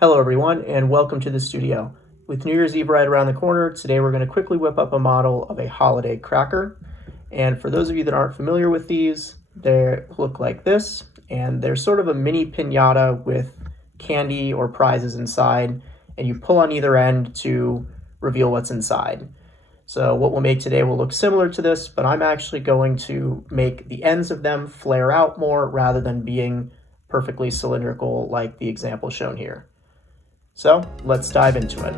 Hello everyone, and welcome to the studio. With New Year's Eve right around the corner, today we're going to quickly whip up a model of a holiday cracker. And for those of you that aren't familiar with these, they look like this, and they're sort of a mini piñata with candy or prizes inside, and you pull on either end to reveal what's inside. So what we'll make today will look similar to this, but I'm actually going to make the ends of them flare out more rather than being perfectly cylindrical like the example shown here. So let's dive into it.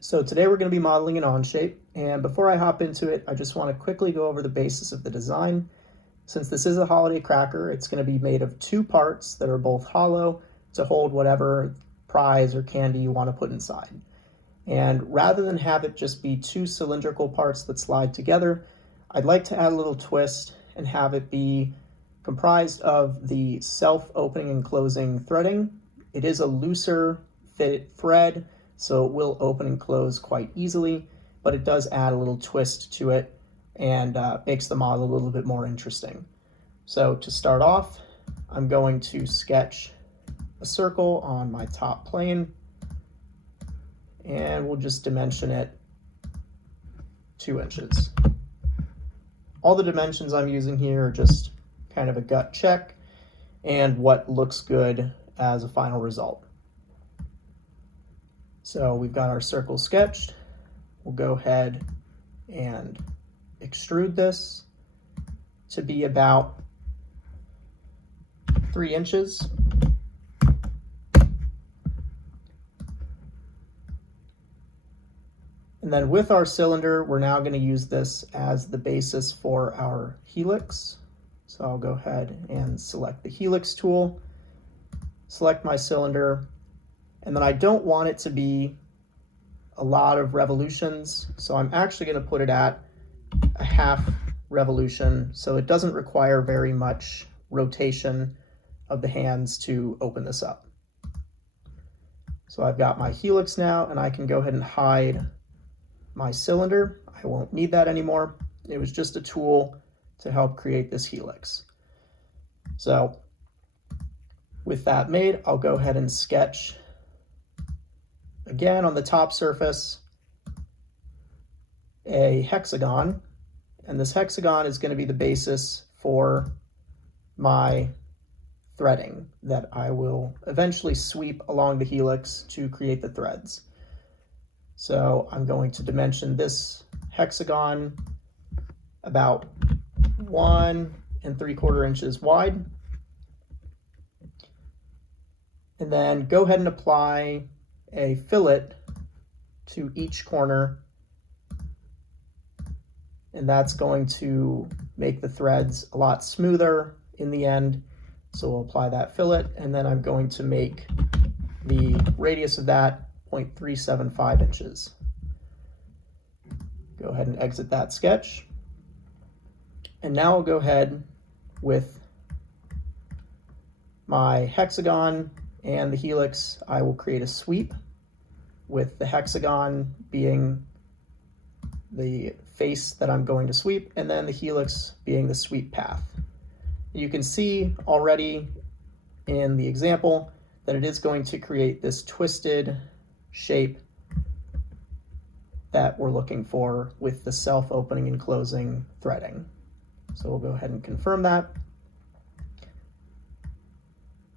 So today we're going to be modeling an on shape, and before I hop into it, I just want to quickly go over the basis of the design. Since this is a holiday cracker, it's going to be made of two parts that are both hollow to hold whatever prize or candy you want to put inside. And rather than have it just be two cylindrical parts that slide together, I'd like to add a little twist and have it be comprised of the self-opening and closing threading. It is a looser fitted thread, so it will open and close quite easily, but it does add a little twist to it and makes the model a little bit more interesting. So to start off, I'm going to sketch a circle on my top plane, and we'll just dimension it 2 inches. All the dimensions I'm using here are just kind of a gut check and what looks good as a final result. So we've got our circle sketched. We'll go ahead and extrude this to be about 3 inches. And then with our cylinder, we're now going to use this as the basis for our helix. So I'll go ahead and select the helix tool, select my cylinder, and then I don't want it to be a lot of revolutions. So I'm actually going to put it at a half revolution, so it doesn't require very much rotation of the hands to open this up. So I've got my helix now, and I can go ahead and hide my cylinder. I won't need that anymore. It was just a tool to help create this helix. So with that made, I'll go ahead and sketch again on the top surface a hexagon, and this hexagon is going to be the basis for my threading that I will eventually sweep along the helix to create the threads. So I'm going to dimension this hexagon about 1 3/4 inches wide. And then go ahead and apply a fillet to each corner. And that's going to make the threads a lot smoother in the end. So we'll apply that fillet, and then I'm going to make the radius of that 0.375 inches. Go ahead and exit that sketch. And now I'll go ahead with my hexagon and the helix. I will create a sweep with the hexagon being the face that I'm going to sweep, and then the helix being the sweep path. You can see already in the example that it is going to create this twisted shape that we're looking for with the self-opening and closing threading. So we'll go ahead and confirm that.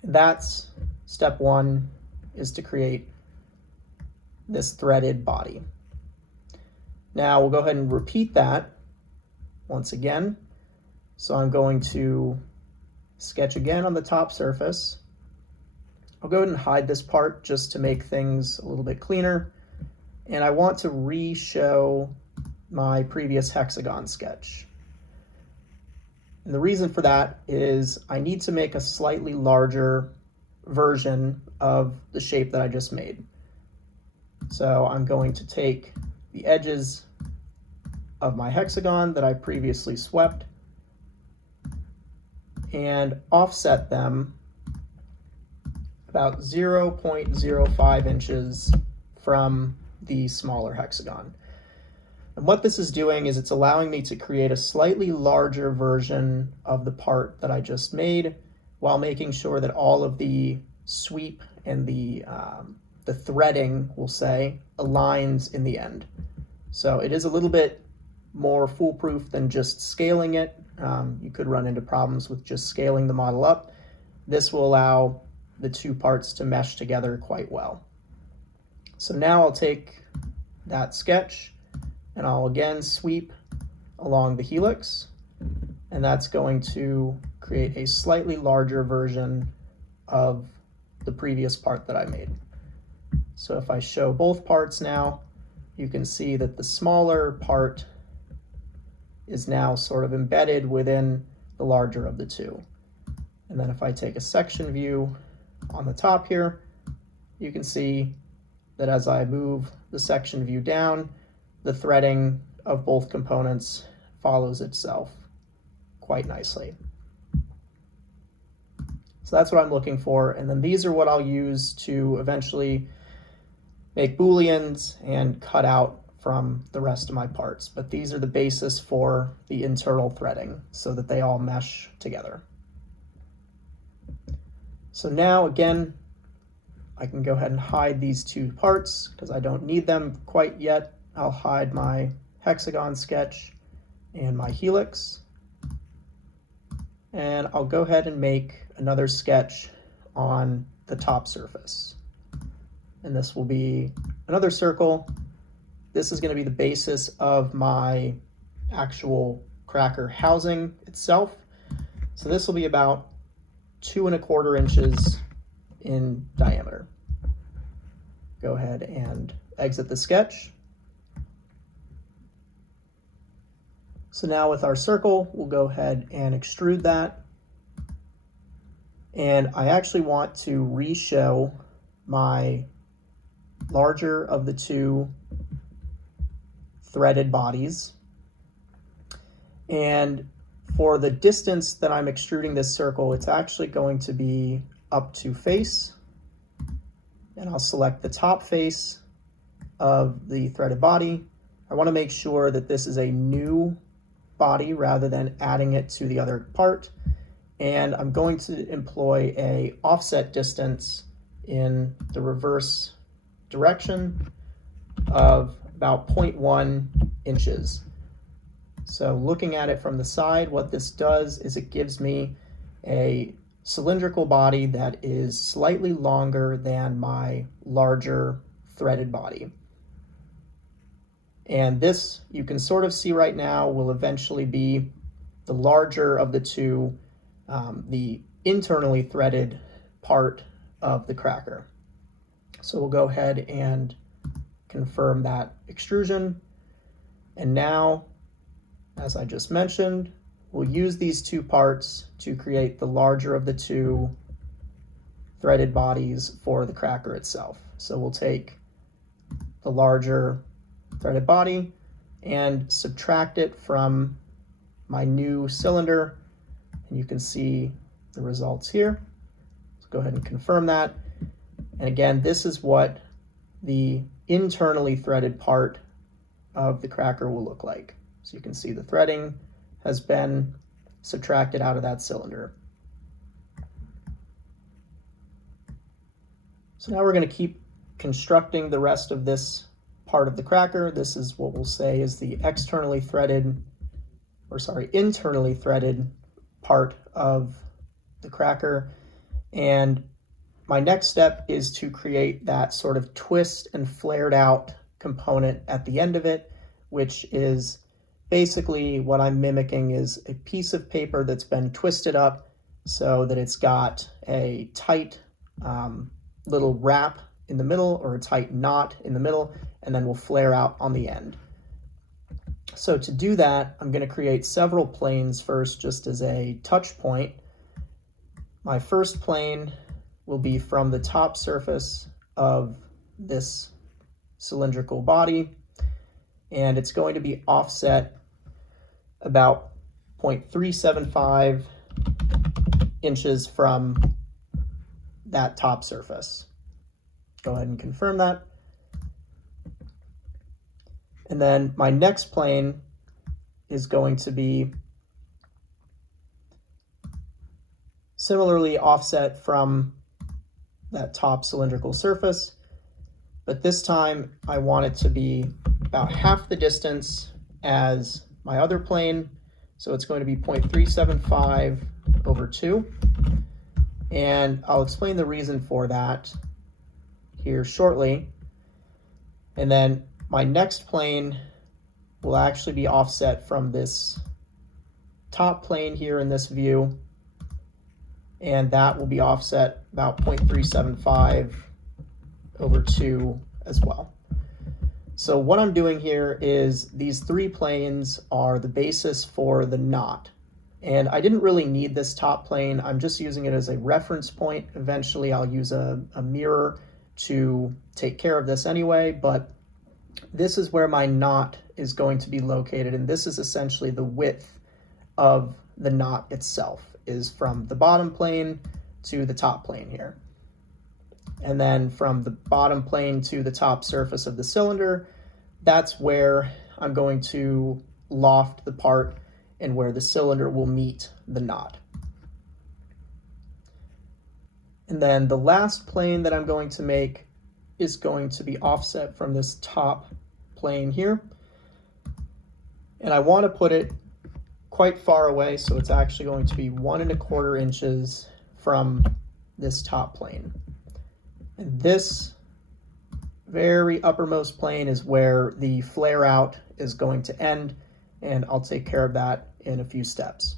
And that's step 1, is to create this threaded body. Now we'll go ahead and repeat that once again. So I'm going to sketch again on the top surface. I'll go ahead and hide this part just to make things a little bit cleaner. And I want to re-show my previous hexagon sketch. And the reason for that is I need to make a slightly larger version of the shape that I just made. So I'm going to take the edges of my hexagon that I previously swept and offset them about 0.05 inches from the smaller hexagon. And what this is doing is it's allowing me to create a slightly larger version of the part that I just made, while making sure that all of the sweep and the threading, we'll say, aligns in the end. So it is a little bit more foolproof than just scaling it. You could run into problems with just scaling the model up. This will allow the two parts to mesh together quite well. So now I'll take that sketch and I'll again sweep along the helix, and that's going to create a slightly larger version of the previous part that I made. So if I show both parts now, you can see that the smaller part is now sort of embedded within the larger of the two. And then if I take a section view on the top here, you can see that as I move the section view down, the threading of both components follows itself quite nicely. So that's what I'm looking for. And then these are what I'll use to eventually make booleans and cut out from the rest of my parts. But these are the basis for the internal threading so that they all mesh together. So now again, I can go ahead and hide these two parts because I don't need them quite yet. I'll hide my hexagon sketch and my helix. And I'll go ahead and make another sketch on the top surface. And this will be another circle. This is going to be the basis of my actual cracker housing itself. So this will be about 2¼ inches in diameter. Go ahead and exit the sketch. So now with our circle, we'll go ahead and extrude that. And I actually want to re-show my larger of the two threaded bodies. And for the distance that I'm extruding this circle, it's actually going to be up to face. And I'll select the top face of the threaded body. I want to make sure that this is a new body rather than adding it to the other part. And I'm going to employ a offset distance in the reverse direction of about 0.1 inches. So looking at it from the side, what this does is it gives me a cylindrical body that is slightly longer than my larger threaded body. And this, you can sort of see right now, will eventually be the larger of the two, the internally threaded part of the cracker. So we'll go ahead and confirm that extrusion. And now, as I just mentioned, we'll use these two parts to create the larger of the two threaded bodies for the cracker itself. So we'll take the larger threaded body and subtract it from my new cylinder, and you can see the results here. Let's go ahead and confirm that. And again, this is what the internally threaded part of the cracker will look like. So you can see the threading has been subtracted out of that cylinder. So now we're going to keep constructing the rest of this part of the cracker. This is what we'll say is the internally threaded part of the cracker. And my next step is to create that sort of twist and flared out component at the end of it, which is basically what I'm mimicking is a piece of paper that's been twisted up so that it's got a tight little wrap in the middle, or a tight knot in the middle, and then we'll flare out on the end. So to do that, I'm going to create several planes first, just as a touch point. My first plane will be from the top surface of this cylindrical body, and it's going to be offset about 0.375 inches from that top surface. Go ahead and confirm that. And then my next plane is going to be similarly offset from that top cylindrical surface, but this time I want it to be about half the distance as my other plane. So it's going to be 0.375 over 2. And I'll explain the reason for that here shortly. And then my next plane will actually be offset from this top plane here in this view, and that will be offset about 0.375 over 2 as well. So what I'm doing here is these 3 planes are the basis for the knot. And I didn't really need this top plane. I'm just using it as a reference point. Eventually I'll use a mirror to take care of this anyway, but this is where my knot is going to be located, and this is essentially the width of the knot itself, is from the bottom plane to the top plane here. And then from the bottom plane to the top surface of the cylinder, that's where I'm going to loft the part and where the cylinder will meet the knot. And then the last plane that I'm going to make is going to be offset from this top plane here. And I want to put it quite far away, so it's actually going to be 1¼ inches from this top plane. And this very uppermost plane is where the flare out is going to end, and I'll take care of that in a few steps.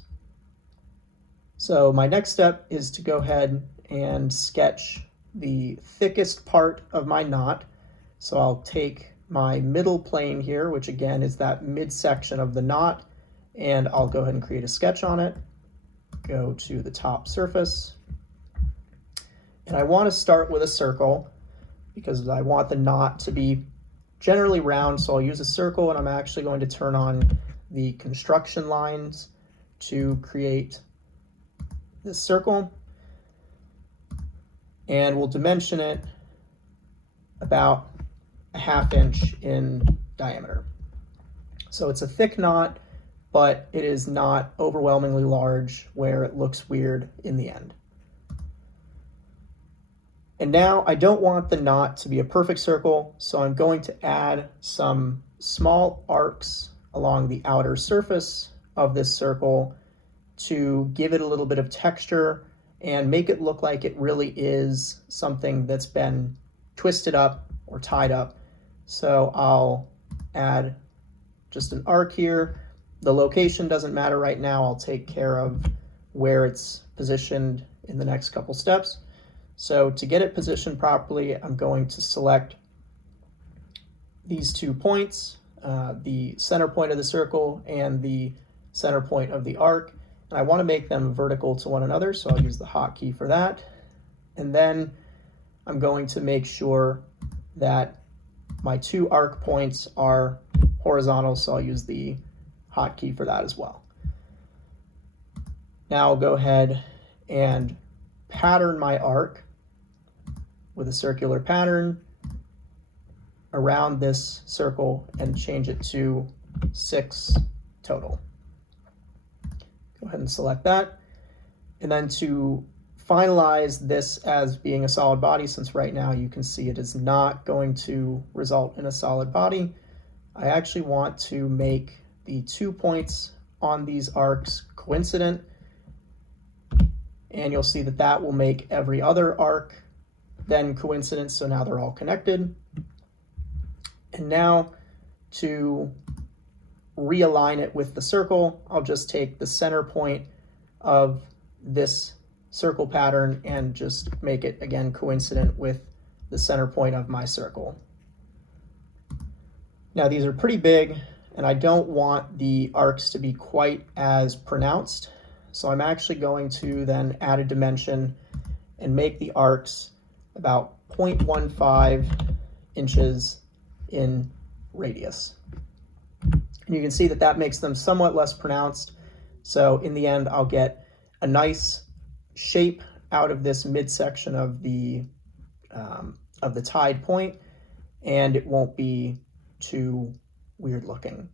So my next step is to go ahead and sketch the thickest part of my knot. So I'll take my middle plane here, which again is that midsection of the knot, and I'll go ahead and create a sketch on it. Go to the top surface. And I want to start with a circle because I want the knot to be generally round, so I'll use a circle, and I'm actually going to turn on the construction lines to create this circle. And we'll dimension it about 1/2 inch in diameter. So it's a thick knot, but it is not overwhelmingly large where it looks weird in the end. And now I don't want the knot to be a perfect circle, so I'm going to add some small arcs along the outer surface of this circle to give it a little bit of texture and make it look like it really is something that's been twisted up or tied up. So I'll add just an arc here. The location doesn't matter right now. I'll take care of where it's positioned in the next couple steps. So to get it positioned properly, I'm going to select these 2 points, the center point of the circle and the center point of the arc. And I want to make them vertical to one another, so I'll use the hotkey for that. And then I'm going to make sure that my 2 arc points are horizontal, so I'll use the hotkey for that as well. Now I'll go ahead and pattern my arc with a circular pattern around this circle and change it to 6 total. Go ahead and select that. And then to finalize this as being a solid body, since right now you can see it is not going to result in a solid body, I actually want to make the 2 points on these arcs coincident. And you'll see that that will make every other arc then coincident, so now they're all connected. And now to realign it with the circle, I'll just take the center point of this circle pattern and just make it again coincident with the center point of my circle. Now these are pretty big, and I don't want the arcs to be quite as pronounced, so I'm actually going to then add a dimension and make the arcs about 0.15 inches in radius. And you can see that that makes them somewhat less pronounced. So in the end, I'll get a nice shape out of this midsection of the tied point, and it won't be too weird looking.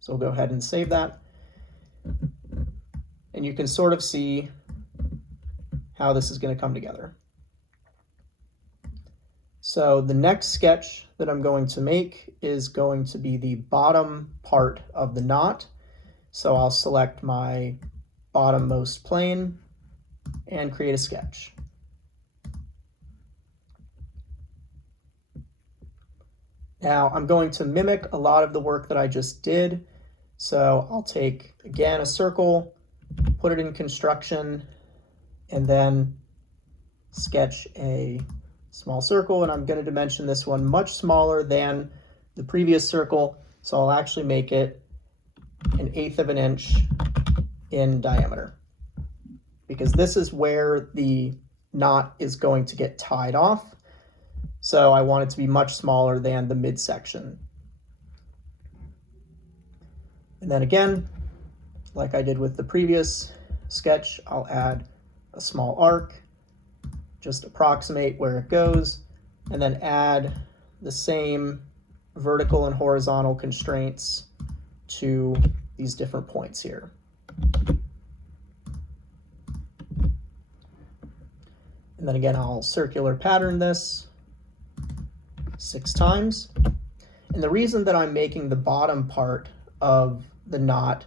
So we'll go ahead and save that. And you can sort of see how this is going to come together. So the next sketch that I'm going to make is going to be the bottom part of the knot. So I'll select my bottommost plane and create a sketch. Now I'm going to mimic a lot of the work that I just did. So I'll take, again, a circle, put it in construction, and then sketch a small circle, and I'm going to dimension this one much smaller than the previous circle, so I'll actually make it 1/8 of an inch in diameter, because this is where the knot is going to get tied off, so I want it to be much smaller than the midsection. And then again, like I did with the previous sketch, I'll add a small arc, just approximate where it goes, and then add the same vertical and horizontal constraints to these different points here. And then again, I'll circular pattern this 6 times. And the reason that I'm making the bottom part of the knot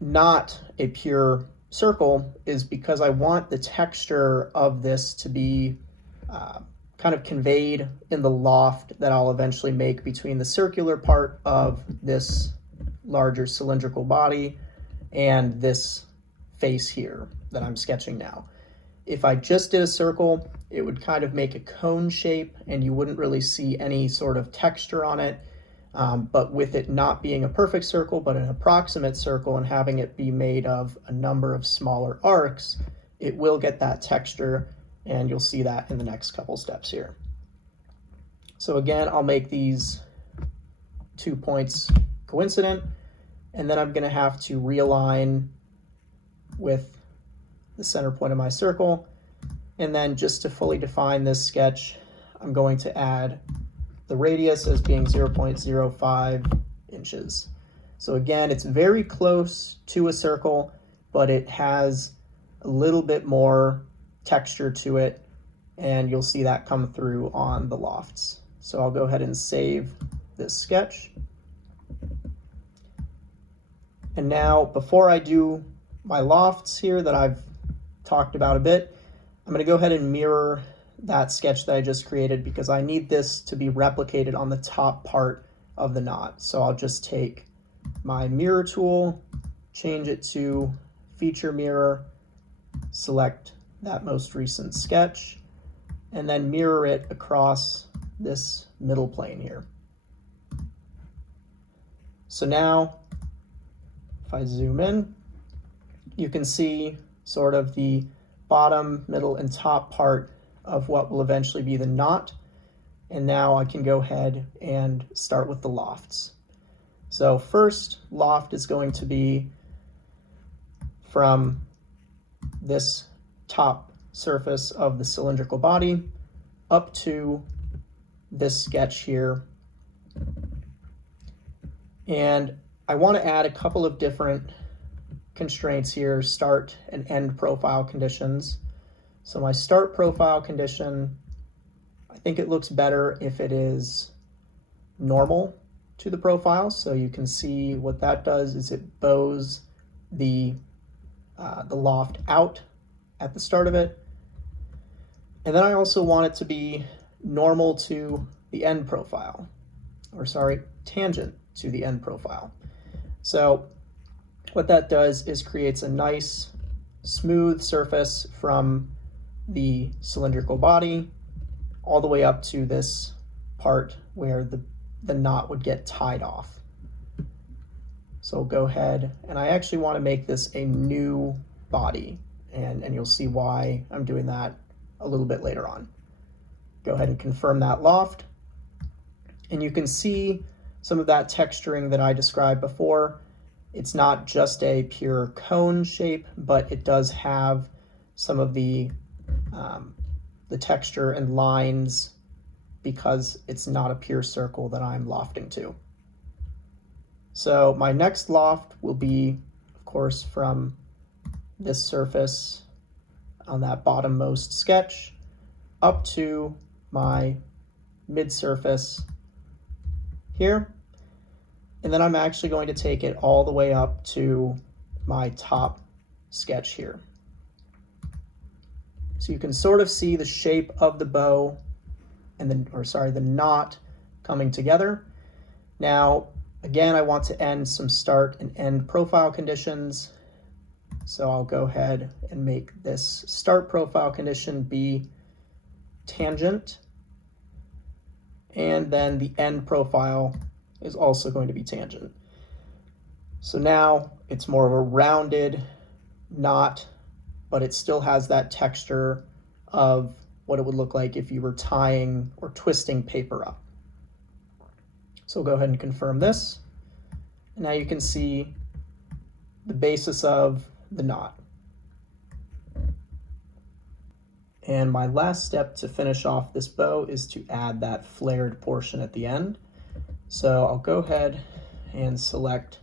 not a pure circle is because I want the texture of this to be kind of conveyed in the loft that I'll eventually make between the circular part of this larger cylindrical body and this face here that I'm sketching now. If I just did a circle, it would kind of make a cone shape and you wouldn't really see any sort of texture on it. But with it not being a perfect circle, but an approximate circle, and having it be made of a number of smaller arcs, it will get that texture, and you'll see that in the next couple steps here. So again, I'll make these 2 points coincident, and then I'm going to have to realign with the center point of my circle. And then just to fully define this sketch, I'm going to add the radius as being 0.05 inches. So again, it's very close to a circle, but it has a little bit more texture to it, and you'll see that come through on the lofts. So I'll go ahead and save this sketch. And now, before I do my lofts here that I've talked about a bit, I'm going to go ahead and mirror that sketch that I just created because I need this to be replicated on the top part of the knot. So I'll just take my mirror tool, change it to feature mirror, select that most recent sketch, and then mirror it across this middle plane here. So now, if I zoom in, you can see sort of the bottom, middle, and top part of what will eventually be the knot. And now I can go ahead and start with the lofts. So first loft is going to be from this top surface of the cylindrical body up to this sketch here. And I want to add a couple of different constraints here, start and end profile conditions. So my start profile condition, I think it looks better if it is normal to the profile. So you can see what that does is it bows the loft out at the start of it. And then I also want it to be normal to the end profile, or sorry, tangent to the end profile. So what that does is creates a nice smooth surface from the cylindrical body all the way up to this part where the knot would get tied off. So I'll go ahead, and I actually want to make this a new body, and you'll see why I'm doing that a little bit later on. Go ahead and confirm that loft, and you can see some of that texturing that I described before. It's not just a pure cone shape, but it does have some of the texture and lines because it's not a pure circle that I'm lofting to. So my next loft will be, of course, from this surface on that bottommost sketch up to my mid surface here. And then I'm actually going to take it all the way up to my top sketch here. So you can sort of see the shape of the bow and the knot coming together. Now, again, I want to end some start and end profile conditions. So I'll go ahead and make this start profile condition be tangent. And then the end profile is also going to be tangent. So now it's more of a rounded knot, but it still has that texture of what it would look like if you were tying or twisting paper up. So we'll go ahead and confirm this. And now you can see the basis of the knot. And my last step to finish off this bow is to add that flared portion at the end. So I'll go ahead and select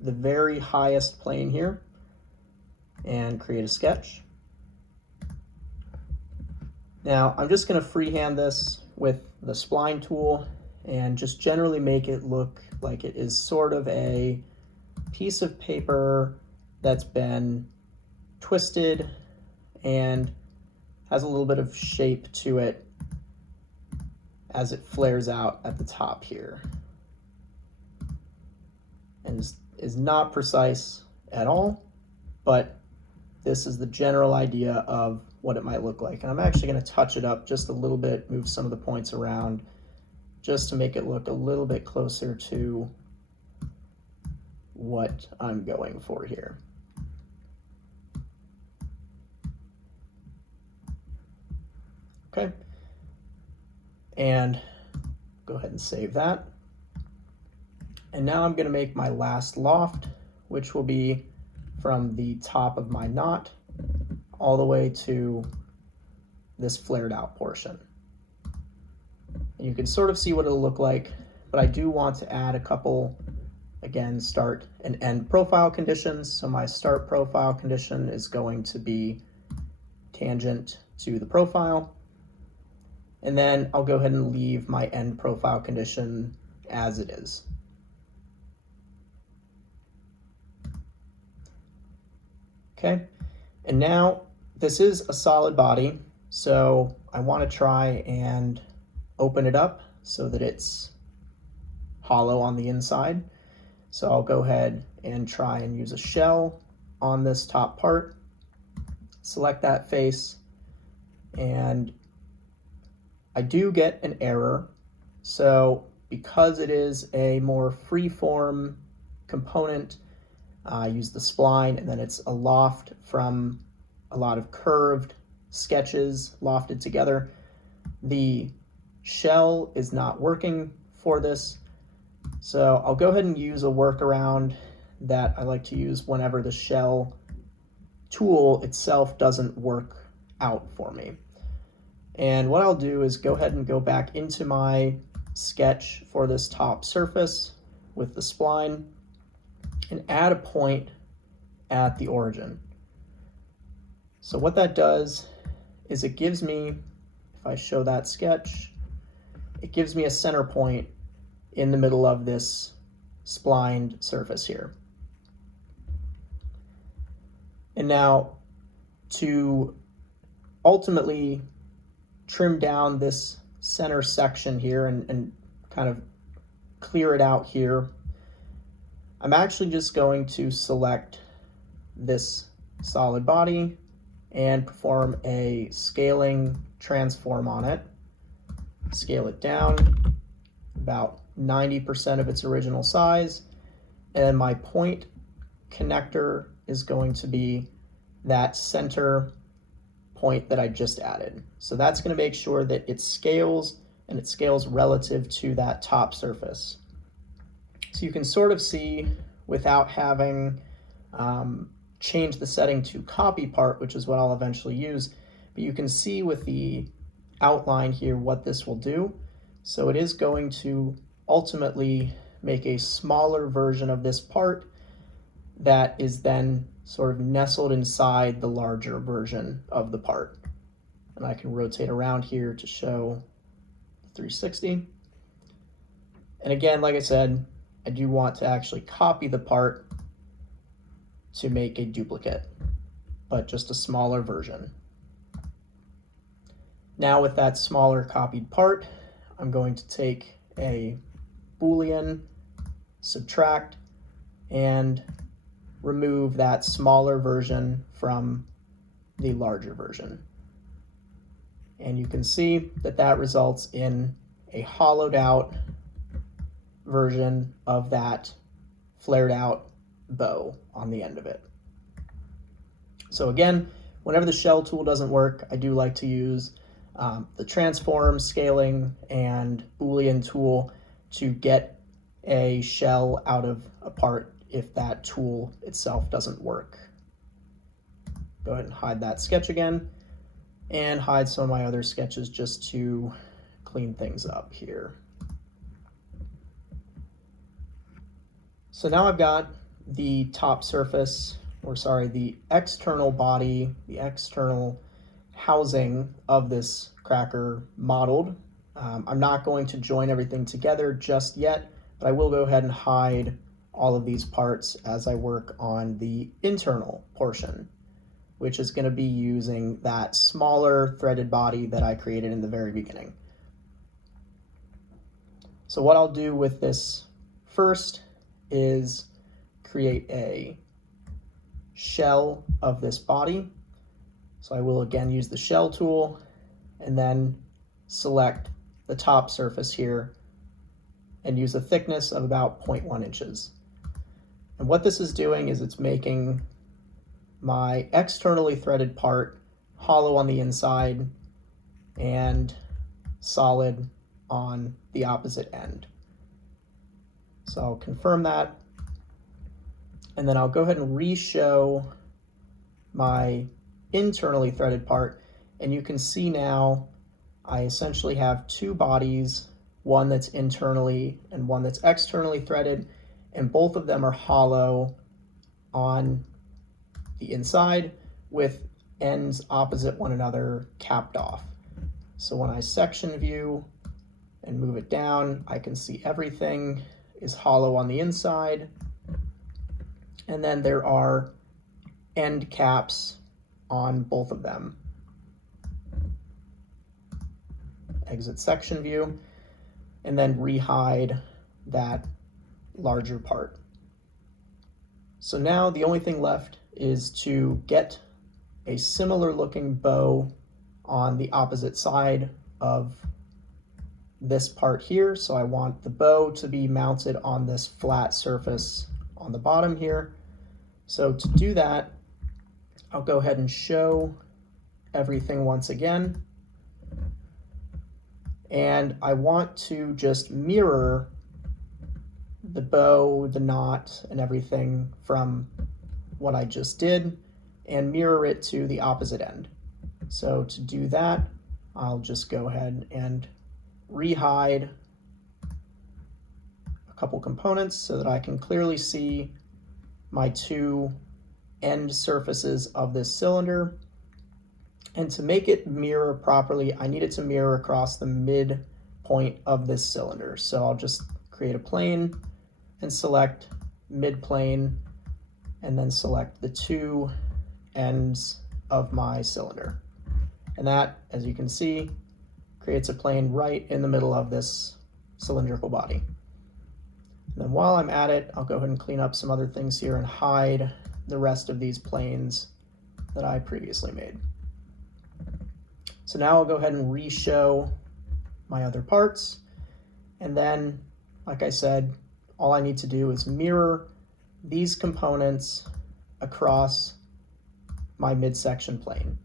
the very highest plane here and create a sketch. Now I'm just going to freehand this with the spline tool and just generally make it look like it is sort of a piece of paper that's been twisted and has a little bit of shape to it as it flares out at the top here. And is not precise at all, but this is the general idea of what it might look like. And I'm actually going to touch it up just a little bit, move some of the points around just to make it look a little bit closer to what I'm going for here. Okay, and go ahead and save that. And now I'm going to make my last loft, which will be from the top of my knot all the way to this flared out portion. And you can sort of see what it'll look like, but I do want to add a couple, again, start and end profile conditions. So my start profile condition is going to be tangent to the profile. And then I'll go ahead and leave my end profile condition as it is. Okay, and now this is a solid body, so I want to try and open it up so that it's hollow on the inside. So I'll go ahead and try and use a shell on this top part, select that face, and I do get an error. So because it is a more free-form component, I use the spline, and then it's a loft from a lot of curved sketches lofted together. The shell is not working for this, so I'll go ahead and use a workaround that I like to use whenever the shell tool itself doesn't work out for me. And what I'll do is go ahead and go back into my sketch for this top surface with the spline and add a point at the origin. So what that does is it gives me, if I show that sketch, it gives me a center point in the middle of this splined surface here. And now to ultimately trim down this center section here and kind of clear it out here, I'm actually just going to select this solid body and perform a scaling transform on it. Scale it down about 90% of its original size, and my point connector is going to be that center point that I just added. So that's going to make sure that it scales, and it scales relative to that top surface. So you can sort of see, without having changed the setting to copy part, which is what I'll eventually use, but you can see with the outline here what this will do. So it is going to ultimately make a smaller version of this part that is then sort of nestled inside the larger version of the part. And I can rotate around here to show 360. And again, like I said, I do want to actually copy the part to make a duplicate, but just a smaller version. Now with that smaller copied part, I'm going to take a Boolean, subtract, and remove that smaller version from the larger version. And you can see that that results in a hollowed out version of that flared out bow on the end of it. So again, whenever the shell tool doesn't work, I do like to use the transform, scaling, and Boolean tool to get a shell out of a part if that tool itself doesn't work. Go ahead and hide that sketch again, and hide some of my other sketches just to clean things up here. So now I've got the top surface, or sorry, the external body, the external housing of this cracker modeled. I'm not going to join everything together just yet, but I will go ahead and hide all of these parts as I work on the internal portion, which is going to be using that smaller threaded body that I created in the very beginning. So what I'll do with this first is create a shell of this body. So I will again use the shell tool and then select the top surface here and use a thickness of about 0.1 inches. And what this is doing is it's making my externally threaded part hollow on the inside and solid on the opposite end. So I'll confirm that, and then I'll go ahead and re-show my internally threaded part, and you can see now I essentially have two bodies, one that's internally and one that's externally threaded, and both of them are hollow on the inside with ends opposite one another capped off. So when I section view and move it down, I can see everything is hollow on the inside, and then there are end caps on both of them. Exit section view, and then rehide that larger part. So now the only thing left is to get a similar looking bow on the opposite side of this part here. So I want the bow to be mounted on this flat surface on the bottom here. So to do that, I'll go ahead and show everything once again. And I want to just mirror the bow, the knot, and everything from what I just did, and mirror it to the opposite end. So to do that, I'll just go ahead and rehide a couple components so that I can clearly see my two end surfaces of this cylinder. And to make it mirror properly, I need it to mirror across the midpoint of this cylinder. So I'll just create a plane and select mid-plane, and then select the two ends of my cylinder. And that, as you can see, creates a plane right in the middle of this cylindrical body. And then while I'm at it, I'll go ahead and clean up some other things here and hide the rest of these planes that I previously made. So now I'll go ahead and re-show my other parts. And then, like I said, all I need to do is mirror these components across my midsection plane.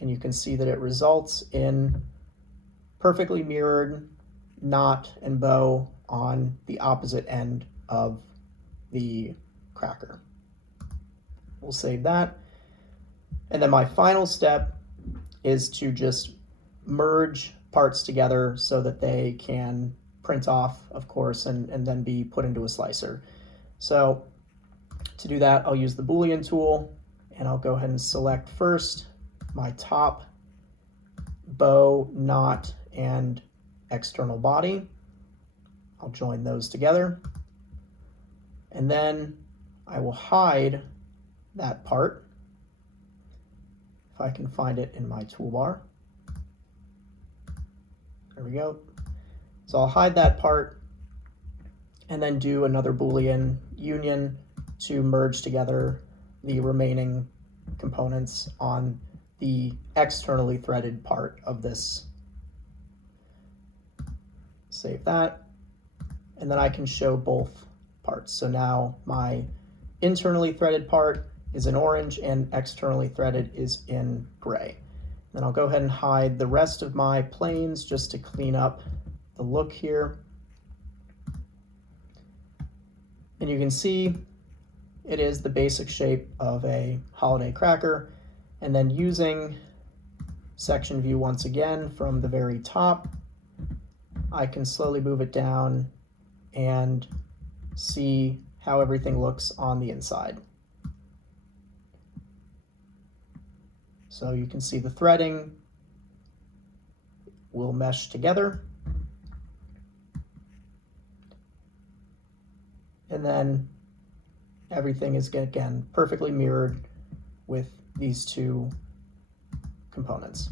And you can see that it results in perfectly mirrored knot and bow on the opposite end of the cracker. We'll save that. And then my final step is to just merge parts together so that they can print off, of course, and then be put into a slicer. So to do that, I'll use the Boolean tool, and I'll go ahead and select first my top, bow, knot, and external body. I'll join those together, and then I will hide that part if I can find it in my toolbar. There we go. So I'll hide that part and then do another Boolean union to merge together the remaining components on the externally threaded part of this. Save that, and then I can show both parts. So now my internally threaded part is in orange and externally threaded is in gray. Then I'll go ahead and hide the rest of my planes just to clean up the look here. And you can see it is the basic shape of a holiday cracker. And then using section view once again from the very top, I can slowly move it down and see how everything looks on the inside. So you can see the threading will mesh together. And then everything is, again, perfectly mirrored with these two components.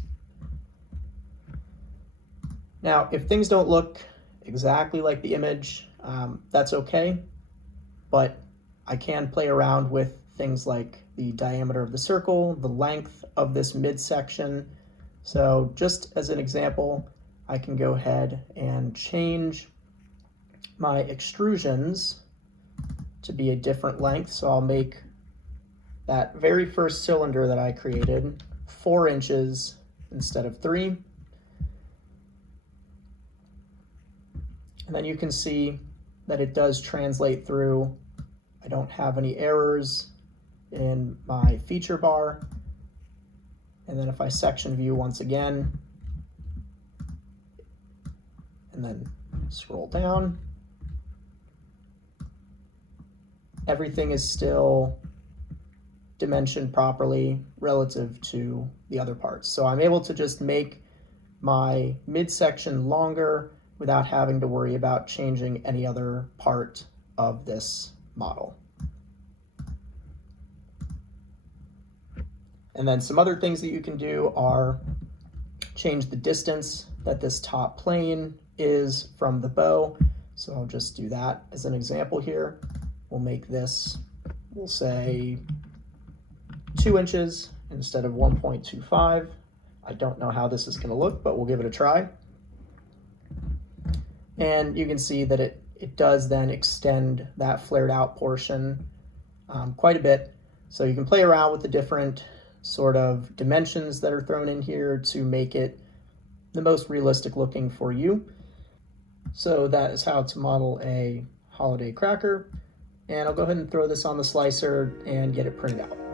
Now, if things don't look exactly like the image, that's okay, but I can play around with things like the diameter of the circle, the length of this midsection. So just as an example, I can go ahead and change my extrusions to be a different length. So I'll make that very first cylinder that I created 4 inches instead of 3. And then you can see that it does translate through. I don't have any errors in my feature bar. And then if I section view once again, and then scroll down, everything is still dimensioned properly relative to the other parts. So I'm able to just make my midsection longer without having to worry about changing any other part of this model. And then some other things that you can do are change the distance that this top plane is from the bow. So I'll just do that as an example here. We'll make this, we'll say 2 inches instead of 1.25. I don't know how this is going to look, but we'll give it a try. And you can see that it does then extend that flared out portion quite a bit. So you can play around with the different sort of dimensions that are thrown in here to make it the most realistic looking for you. So that is how to model a holiday cracker. And I'll go ahead and throw this on the slicer and get it printed out.